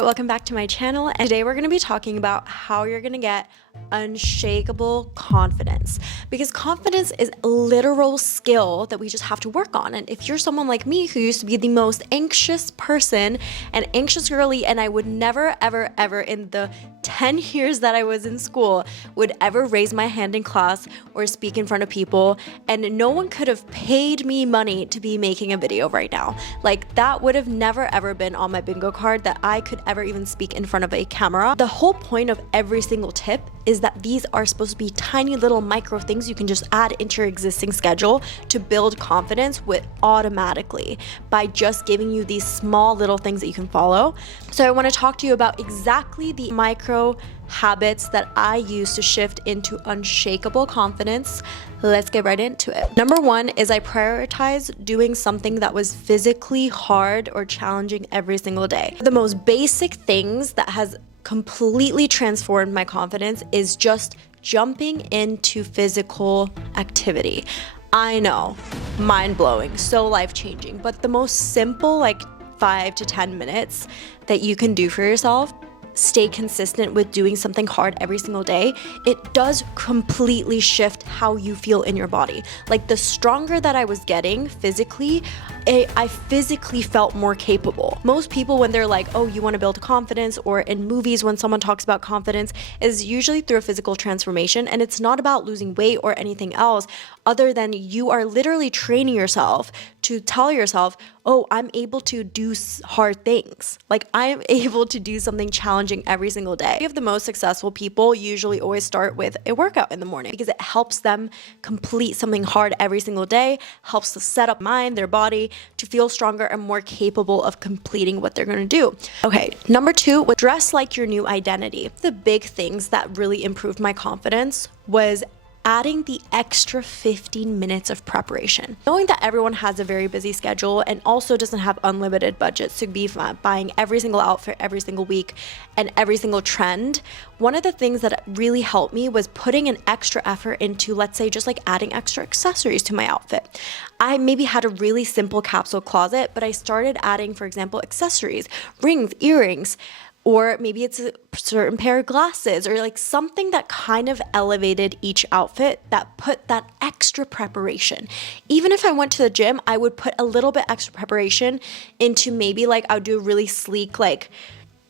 Hi, welcome back to my channel, and today we're going to be talking about how you're going to get unshakable confidence, because confidence is a literal skill that we just have to work on. And if you're someone like me who used to be the most anxious person, an anxious girly, and I would never ever in the 10 years that I was in school would ever raise my hand in class or speak in front of people, and no one could have paid me money to be making a video right now. Like, that would have never ever been on my bingo card that I could ever even speak in front of a camera. The whole point of every single tip is that these are supposed to be tiny little micro things you can just add into your existing schedule to build confidence with automatically by just giving you these small little things that you can follow. So I want to talk to you about exactly the micro habits that I use to shift into unshakable confidence. Let's get right into it. Number one is I prioritize doing something that was physically hard or challenging every single day. The most basic things that has completely transformed my confidence is just jumping into physical activity. I know, mind-blowing, so life-changing, but the most simple, like 5 to 10 minutes that you can do for yourself, stay consistent with doing something hard every single day, it does completely shift how you feel in your body. Like, the stronger that I was getting physically, I physically felt more capable. Most people, when they're like, oh, you want to build confidence, or in movies when someone talks about confidence, is usually through a physical transformation, and it's not about losing weight or anything else other than you are literally training yourself to tell yourself, oh, I'm able to do hard things. Like, I am able to do something challenging every single day. Many of the most successful people usually always start with a workout in the morning because it helps them complete something hard every single day, helps to set up mind, their body to feel stronger and more capable of completing what they're going to do. Okay, number two, dress like your new identity. The big things that really improved my confidence was adding the extra 15 minutes of preparation. Knowing that everyone has a very busy schedule and also doesn't have unlimited budgets to be buying every single outfit every single week and every single trend, one of the things that really helped me was putting an extra effort into, let's say, just like adding extra accessories to my outfit. I maybe had a really simple capsule closet, but I started adding, for example, accessories, rings, earrings, or maybe it's a certain pair of glasses, or like something that kind of elevated each outfit that put that extra preparation. Even if I went to the gym, I would put a little bit extra preparation into, maybe like I would do a really sleek, like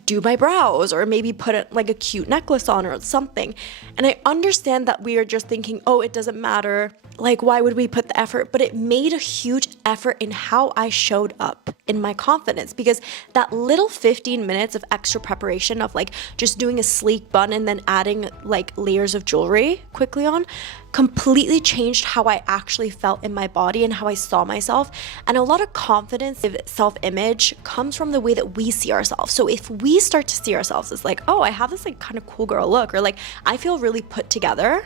do my brows, or maybe put like a cute necklace on or something. And I understand that we are just thinking, oh, it doesn't matter. Like, why would we put the effort? But it made a huge effort in how I showed up in my confidence, because that little 15 minutes of extra preparation of like just doing a sleek bun and then adding like layers of jewelry quickly on completely changed how I actually felt in my body and how I saw myself. And a lot of confidence, self-image, comes from the way that we see ourselves. So if we start to see ourselves as like, oh, I have this like kind of cool girl look, or like I feel really put together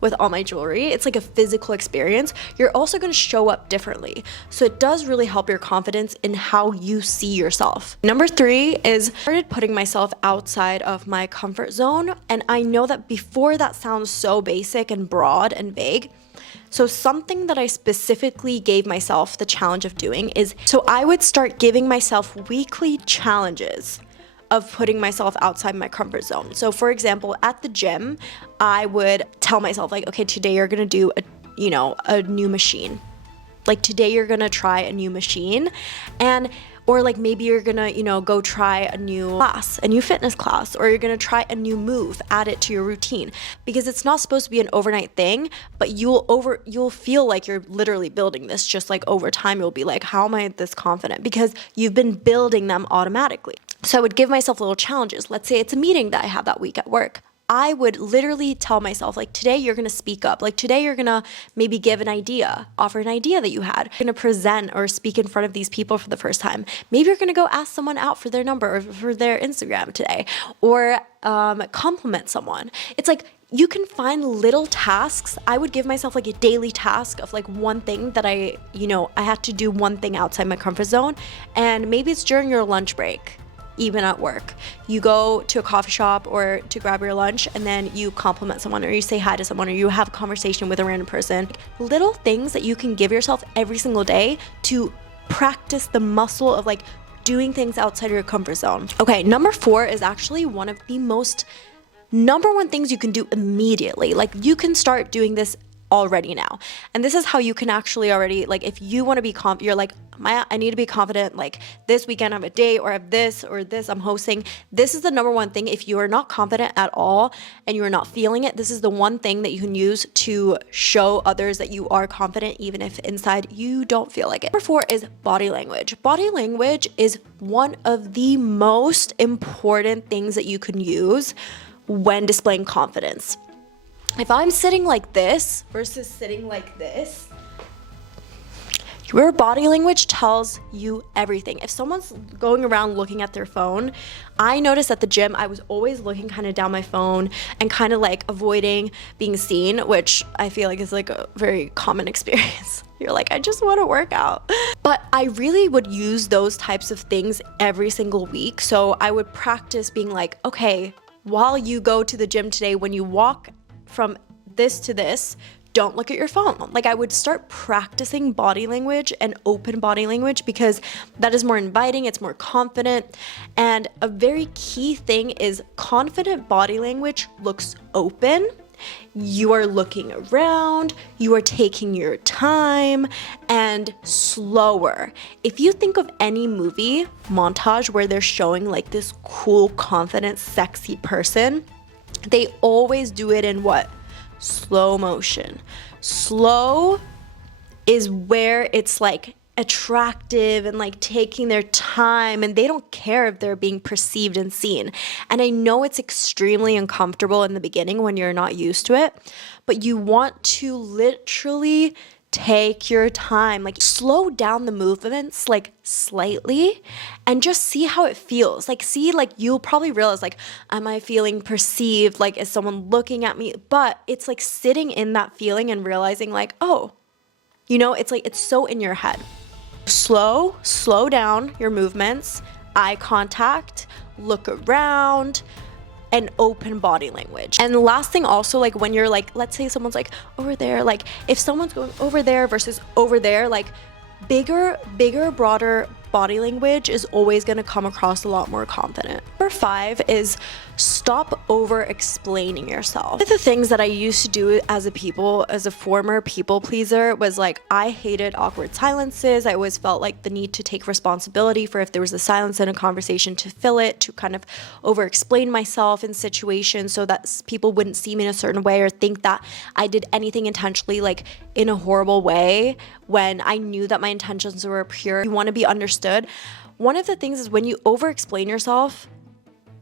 with all my jewelry, it's like a physical experience, you're also going to show up differently. So it does really help your confidence in how you see yourself. Number three is I started putting myself outside of my comfort zone. And I know that before that sounds so basic and broad and vague. So something that I specifically gave myself the challenge of doing is, so I would start giving myself weekly challenges of putting myself outside my comfort zone. So for example, at the gym, I would tell myself like, okay, today you're gonna do a new machine. Like, today you're gonna try a new machine, or like maybe you're gonna, go try a new class, a new fitness class, or you're gonna try a new move, add it to your routine. Because it's not supposed to be an overnight thing, but you'll feel like you're literally building this. Just like over time, you'll be like, how am I this confident? Because you've been building them automatically. So I would give myself little challenges. Let's say it's a meeting that I have that week at work. I would literally tell myself, like, today you're gonna speak up. Like, today you're gonna maybe give an idea, offer an idea that you had. You're gonna present or speak in front of these people for the first time. Maybe you're gonna go ask someone out for their number or for their Instagram today, or compliment someone. It's like, you can find little tasks. I would give myself like a daily task of like one thing that I had to do one thing outside my comfort zone. And maybe it's during your lunch break. Even at work, you go to a coffee shop or to grab your lunch, and then you compliment someone, or you say hi to someone, or you have a conversation with a random person. Little things that you can give yourself every single day to practice the muscle of like doing things outside of your comfort zone. Okay, number 4 is actually one of the most number one things you can do immediately. Like, you can start doing this already now. And this is how you can actually already, like, if you want to be confident, you're like, I need to be confident, like this weekend I have a date or I have this or this I'm hosting. This is the number one thing. If you are not confident at all and you are not feeling it, this is the one thing that you can use to show others that you are confident, even if inside you don't feel like it. Number 4 is body language. Body language is one of the most important things that you can use when displaying confidence. If I'm sitting like this versus sitting like this, your body language tells you everything. If someone's going around looking at their phone, I noticed at the gym, I was always looking kind of down my phone and kind of like avoiding being seen, which I feel like is like a very common experience. You're like, I just want to work out. But I really would use those types of things every single week. So I would practice being like, okay, while you go to the gym today, when you walk from this to this, don't look at your phone. Like, I would start practicing body language and open body language because that is more inviting, it's more confident. And a very key thing is confident body language looks open. You are looking around, you are taking your time, and slower. If you think of any movie montage where they're showing like this cool, confident, sexy person, they always do it in what? Slow motion. Slow is where it's like attractive and like taking their time, and they don't care if they're being perceived and seen. And I know it's extremely uncomfortable in the beginning when you're not used to it, but you want to literally take your time, like slow down the movements like slightly and just see how it feels. Like, see, like you'll probably realize like, am I feeling perceived? Like, is someone looking at me? But it's like sitting in that feeling and realizing like, oh, you know, it's like, it's so in your head. Slow down your movements, eye contact, look around, and open body language. And the last thing also, like when you're like, let's say someone's like over there, like if someone's going over there versus over there, like bigger, broader body language is always going to come across a lot more confident. Number 5 is stop over explaining yourself. One of the things that I used to do as a former people pleaser was like, I hated awkward silences. I always felt like the need to take responsibility for if there was a silence in a conversation to fill it, to kind of over explain myself in situations so that people wouldn't see me in a certain way or think that I did anything intentionally like in a horrible way when I knew that my intentions were pure. You want to be understood. One of the things is when you over explain yourself,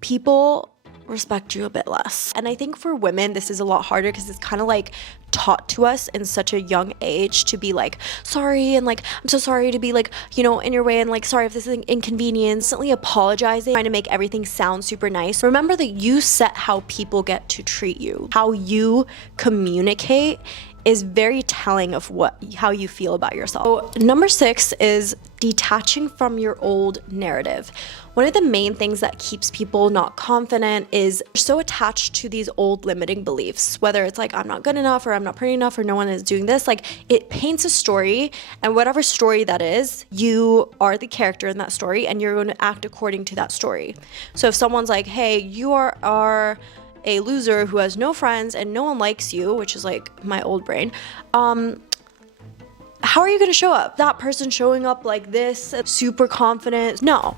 people respect you a bit less. And I think for women, this is a lot harder because it's kind of like taught to us in such a young age to be like, sorry, and like, I'm so sorry to be like, you know, in your way, and like, sorry if this is an inconvenience, constantly apologizing, trying to make everything sound super nice. Remember that you set how people get to treat you. How you communicate is very telling of how you feel about yourself. So, number 6 is detaching from your old narrative. One of the main things that keeps people not confident is they're so attached to these old limiting beliefs, whether it's like, I'm not good enough or I'm not pretty enough or no one is doing this. Like, it paints a story, and whatever story that is, you are the character in that story and you're going to act according to that story. So if someone's like, hey, you are a loser who has no friends and no one likes you, which is like my old brain, how are you going to show up? That person showing up like this, super confident? No.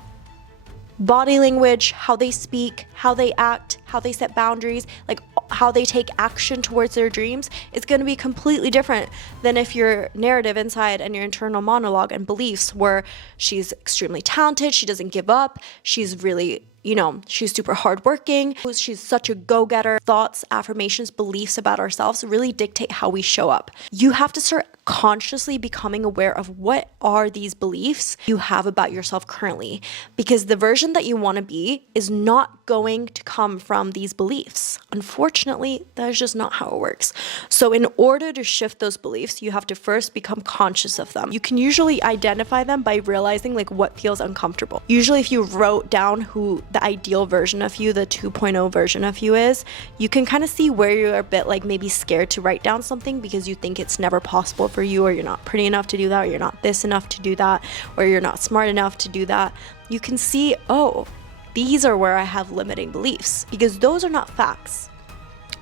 Body language, how they speak, how they act, how they set boundaries, like how they take action towards their dreams, it's going to be completely different than if your narrative inside and your internal monologue and beliefs were, she's extremely talented, she doesn't give up, she's really, you know, she's super hardworking, she's such a go-getter. Thoughts, affirmations, beliefs about ourselves really dictate how we show up. You have to start consciously becoming aware of what are these beliefs you have about yourself currently, because the version that you want to be is not going to come from these beliefs. Unfortunately, that is just not how it works. So in order to shift those beliefs, you have to first become conscious of them. You can usually identify them by realizing like what feels uncomfortable. Usually if you wrote down who the ideal version of you, the 2.0 version of you is, you can kind of see where you're a bit like maybe scared to write down something because you think it's never possible for you, or you're not pretty enough to do that, or you're not this enough to do that, or you're not smart enough to do that. You can see, oh, these are where I have limiting beliefs, because those are not facts.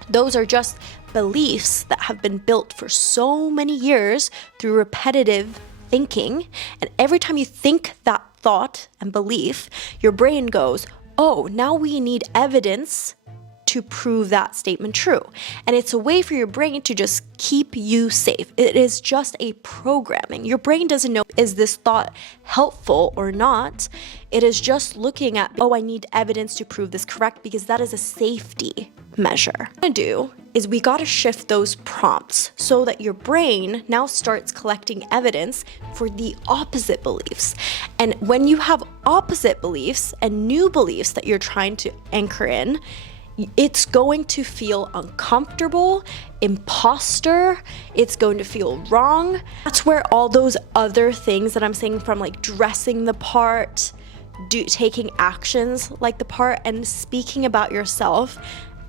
Those are just beliefs that have been built for so many years through repetitive thinking. And every time you think that thought and belief, your brain goes, oh, now we need evidence to prove that statement true. And it's a way for your brain to just keep you safe. It is just a programming. Your brain doesn't know, is this thought helpful or not? It is just looking at, oh, I need evidence to prove this correct, because that is a safety measure. What we do is we got to shift those prompts so that your brain now starts collecting evidence for the opposite beliefs. And when you have opposite beliefs and new beliefs that you're trying to anchor in, it's going to feel uncomfortable, imposter, it's going to feel wrong. That's where all those other things that I'm saying, from like dressing the part, taking actions like the part, and speaking about yourself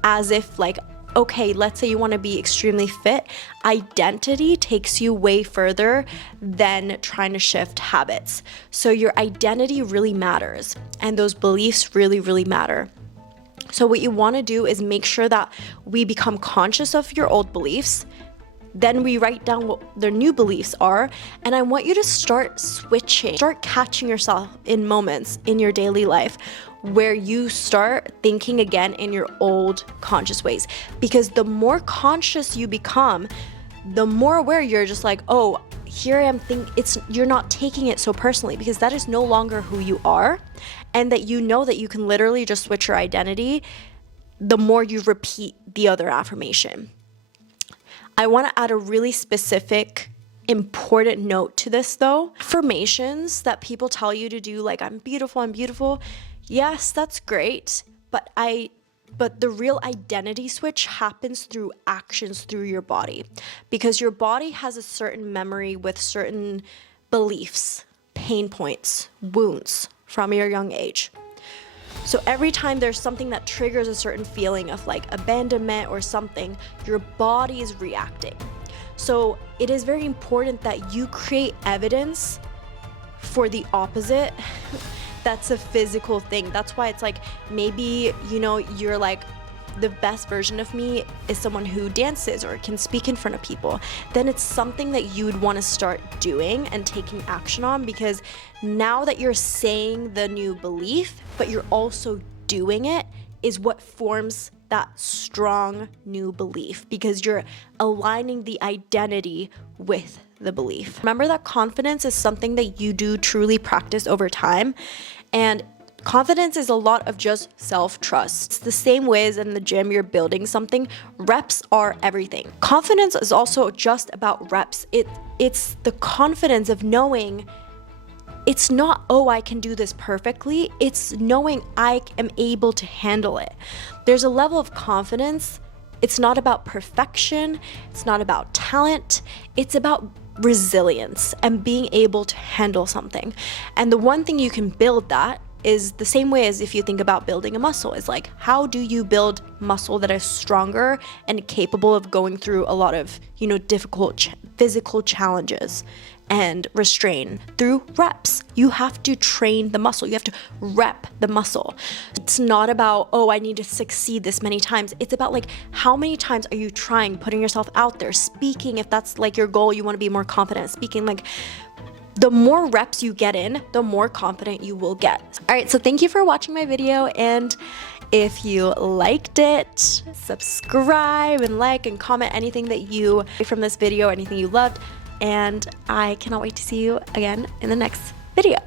as if like, okay, let's say you want to be extremely fit. Identity takes you way further than trying to shift habits. So your identity really matters, and those beliefs really, really matter. So what you want to do is make sure that we become conscious of your old beliefs. Then we write down what their new beliefs are. And I want you to start switching, start catching yourself in moments in your daily life where you start thinking again in your old conscious ways. Because the more conscious you become, the more aware you're just like, oh, here I am you're not taking it so personally, because that is no longer who you are, and that you know that you can literally just switch your identity the more you repeat the other affirmation. I want to add a really specific, important note to this though. Affirmations that people tell you to do, like I'm beautiful, yes, that's great, but the real identity switch happens through actions through your body, because your body has a certain memory with certain beliefs, pain points, wounds from your young age. So every time there's something that triggers a certain feeling of like abandonment or something, your body is reacting. So it is very important that you create evidence for the opposite. That's a physical thing. That's why it's like, maybe, you're like, the best version of me is someone who dances or can speak in front of people. Then it's something that you would want to start doing and taking action on, because now that you're saying the new belief, but you're also doing it, is what forms that strong new belief, because you're aligning the identity with the belief. Remember that confidence is something that you do truly practice over time, and confidence is a lot of just self-trust. It's the same way as in the gym you're building something. Reps are everything. Confidence is also just about reps. It's the confidence of knowing it's not, oh, I can do this perfectly. It's knowing I am able to handle it. There's a level of confidence. It's not about perfection. It's not about talent. It's about resilience and being able to handle something. And the one thing you can build that is the same way as if you think about building a muscle. Is like, how do you build muscle that is stronger and capable of going through a lot of, difficult physical challenges and restrain? Through reps. You have to train the muscle. You have to rep the muscle. It's not about, oh, I need to succeed this many times. It's about like, how many times are you trying, putting yourself out there, speaking, if that's like your goal, you want to be more confident at speaking. Like, the more reps you get in, the more confident you will get. All right, so thank you for watching my video, and if you liked it, subscribe and like and comment anything that you from this video, anything you loved, and I cannot wait to see you again in the next video.